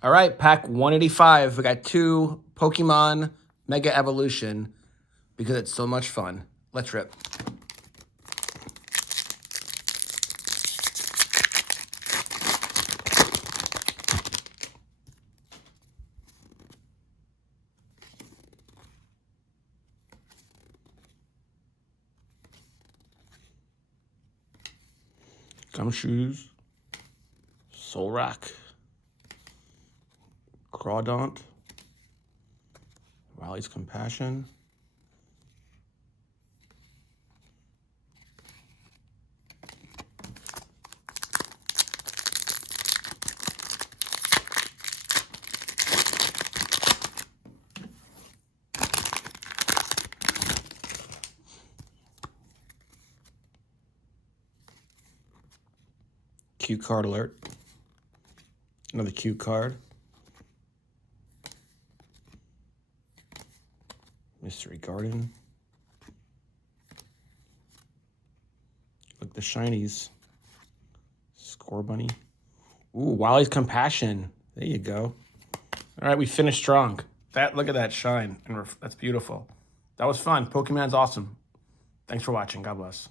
All right, pack 185. We got 2 Pokemon Mega Evolution because it's so much fun. Let's rip. Gumshoes, Solrock, Crawdaunt, Wally's Compassion, Cue card alert. Another cue card. Mystery Garden. Look, the shinies. Scorbunny. Ooh, Wally's Compassion. There you go. All right, we finished strong. Look at that shine. That's beautiful. That was fun. Pokemon's awesome. Thanks for watching. God bless.